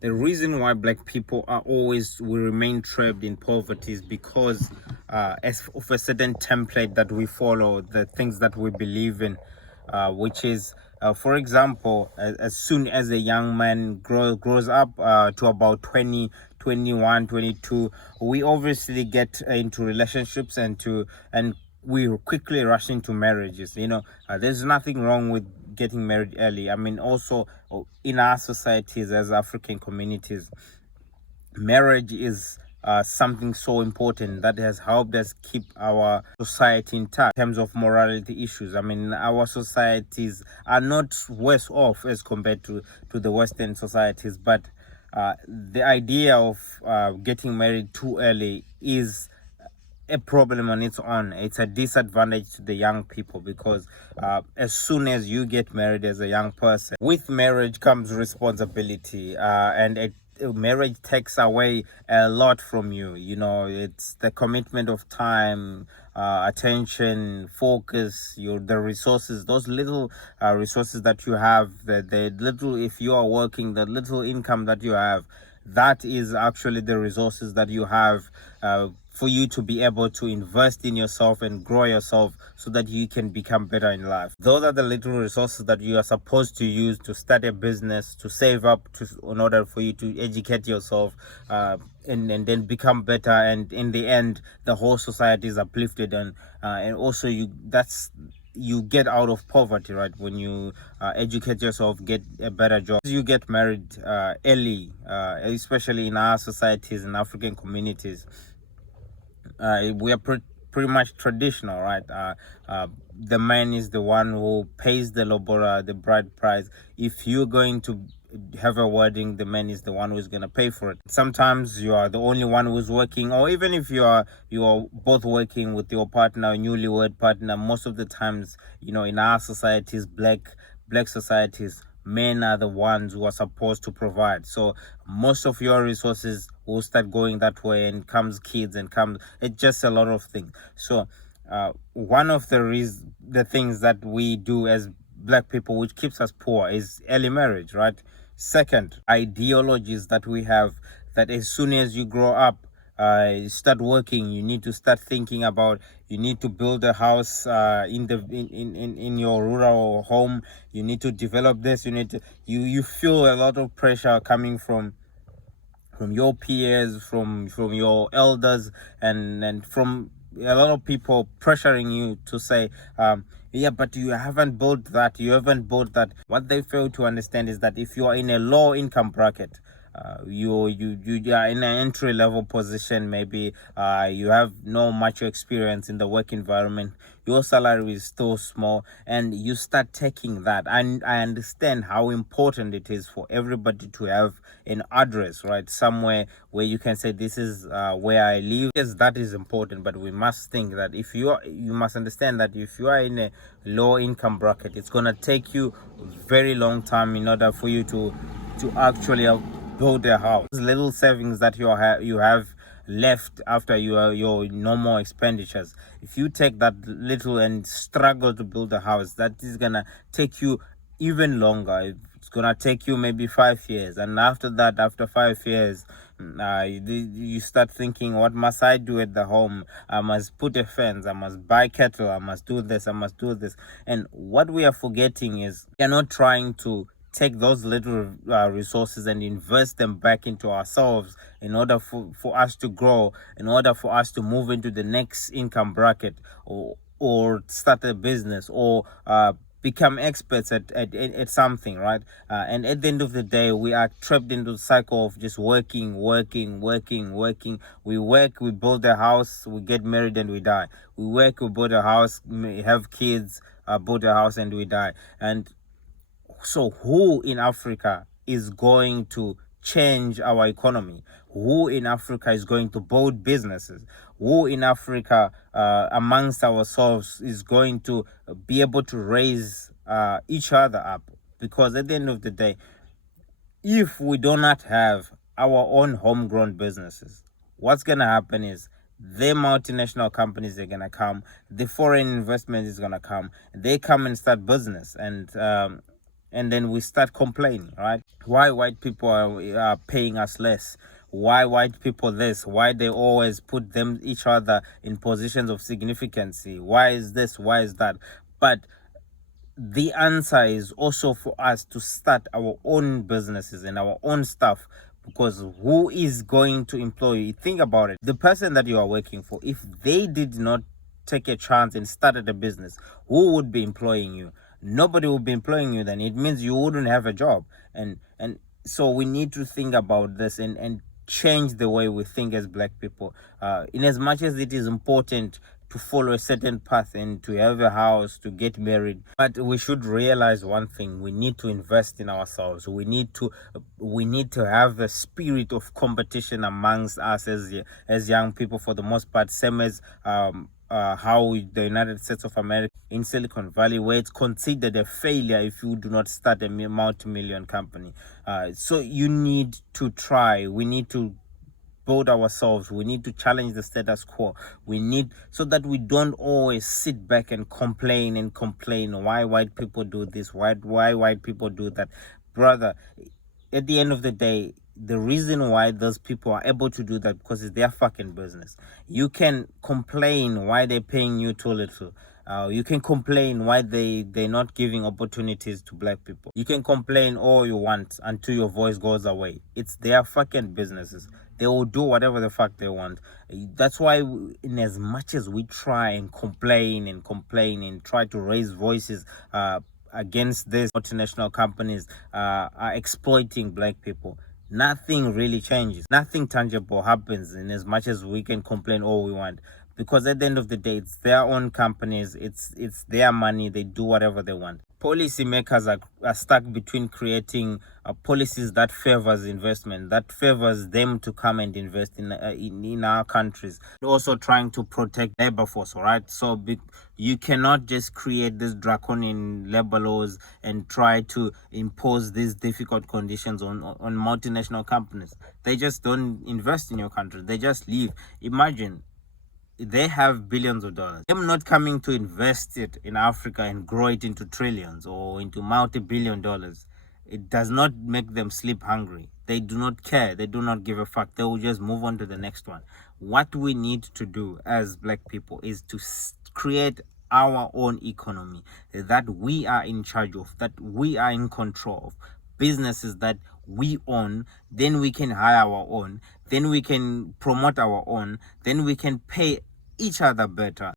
The reason why black people we remain trapped in poverty is because as of a certain template that we follow, the things that we believe in, which is for example, as soon as a young man grows up to about 20, 21, 22, we obviously get into relationships and we quickly rush into marriages. There's nothing wrong with getting married early. I mean, also in our societies as African communities, marriage is something so important that has helped us keep our society intact in terms of morality issues. I mean, our societies are not worse off as compared to the Western societies, but the idea of getting married too early is a problem on its own. It's a disadvantage to the young people because as soon as you get married as a young person, with marriage comes responsibility, and marriage takes away a lot from you. It's the commitment of time, attention, focus, the resources, those little resources that you have, the little, if you are working, the little income that you have, that is actually the resources that you have for you to be able to invest in yourself and grow yourself so that you can become better in life. Those are the little resources that you are supposed to use to start a business, to save up in order for you to educate yourself, and then become better, and in the end the whole society is uplifted, and also you get out of poverty, right? When you educate yourself, get a better job, you get married early, especially in our societies, in African communities. We are pretty much traditional, right? The man is the one who pays the lobora, the bride price. If you're going to have a wedding, the man is the one who's going to pay for it. Sometimes you are the only one who's working, or even if you are both working with your partner, newlywed partner. Most of the times, in our societies, black societies, men are the ones who are supposed to provide. So most of your resources will start going that way, and comes kids, and comes, it's just a lot of things. So one of the things that we do as black people, which keeps us poor, is early marriage, right? Second, ideologies that we have, that as soon as you grow up, you start working, you need to start thinking about, you need to build a house in your rural home, you need to develop this, you feel a lot of pressure coming from your peers, from your elders, and from a lot of people pressuring you to say, yeah, but you haven't built that, you haven't built that. What they fail to understand is that if you are in a low income bracket, you are in an entry level position, maybe you have no much experience in the work environment, your salary is still small, and you start taking that. And I understand how important it is for everybody to have an address, right? Somewhere where you can say, this is where I live. Yes, that is important, but we must think that you must understand that if you are in a low income bracket, it's gonna take you very long time in order for you to actually build a house. Little savings that you have left after your normal expenditures, if you take that little and struggle to build a house, that is gonna take you even longer. It's gonna take you maybe 5 years, and after that, after 5 years, you start thinking, what must I do at the home? I must put a fence, I must buy cattle, I must do this, I must do this. And what we are forgetting is, we are not trying to take those little resources and invest them back into ourselves in order for us to grow, in order for us to move into the next income bracket, or start a business, or become experts at something, right? And at the end of the day, we are trapped into the cycle of just working. We work, we build a house, we get married, and we die. We work, we build a house, have kids, build a house, and we die. And so who in Africa is going to change our economy? Who in Africa is going to build businesses? Who in Africa, amongst ourselves, is going to be able to raise each other up? Because at the end of the day, if we do not have our own homegrown businesses, what's going to happen is, the multinational companies are going to come, the foreign investment is going to come, they come and start business, and and then we start complaining, right? Why white people are paying us less? Why white people this? Why they always put them each other in positions of significance? Why is this? Why is that? But the answer is also for us to start our own businesses and our own stuff, because who is going to employ you? Think about it. The person that you are working for, if they did not take a chance and started a business, who would be employing you? Nobody would be employing you. Then it means you wouldn't have a job. And so we need to think about this and change the way we think as black people. In as much as it is important to follow a certain path and to have a house, to get married, but we should realize one thing: we need to invest in ourselves. We need to have the spirit of competition amongst us as young people, for the most part, same as how the United States of America, in Silicon Valley, where it's considered a failure if you do not start a multi-million company. So you need to try. We need to build ourselves. We need to challenge the status quo. We need, so that we don't always sit back and complain why white people do this, why white people do that. Brother, at the end of the day, the reason why those people are able to do that, because it's their fucking business. You can complain why they're paying you too little. You can complain why they're not giving opportunities to black people. You can complain all you want until your voice goes away. It's their fucking businesses. They will do whatever the fuck they want. That's why, in as much as we try and complain and try to raise voices against these multinational companies are exploiting black people, nothing really changes. Nothing tangible happens, in as much as we can complain all we want, because at the end of the day, it's their own companies, it's their money. They do whatever they want. Policymakers are stuck between creating policies that favors investment, that favors them to come and invest in our countries, also trying to protect labor force. All right, so you cannot just create these draconian labor laws and try to impose these difficult conditions on multinational companies. They just don't invest in your country. They just leave. Imagine, they have billions of dollars. Them not coming to invest it in Africa and grow it into trillions or into multi-billion dollars, it does not make them sleep hungry. They do not care. They do not give a fuck. They will just move on to the next one. What we need to do as black people is to create our own economy that we are in charge of, that we are in control of, businesses that we own. Then we can hire our own, then we can promote our own, then we can pay each other better.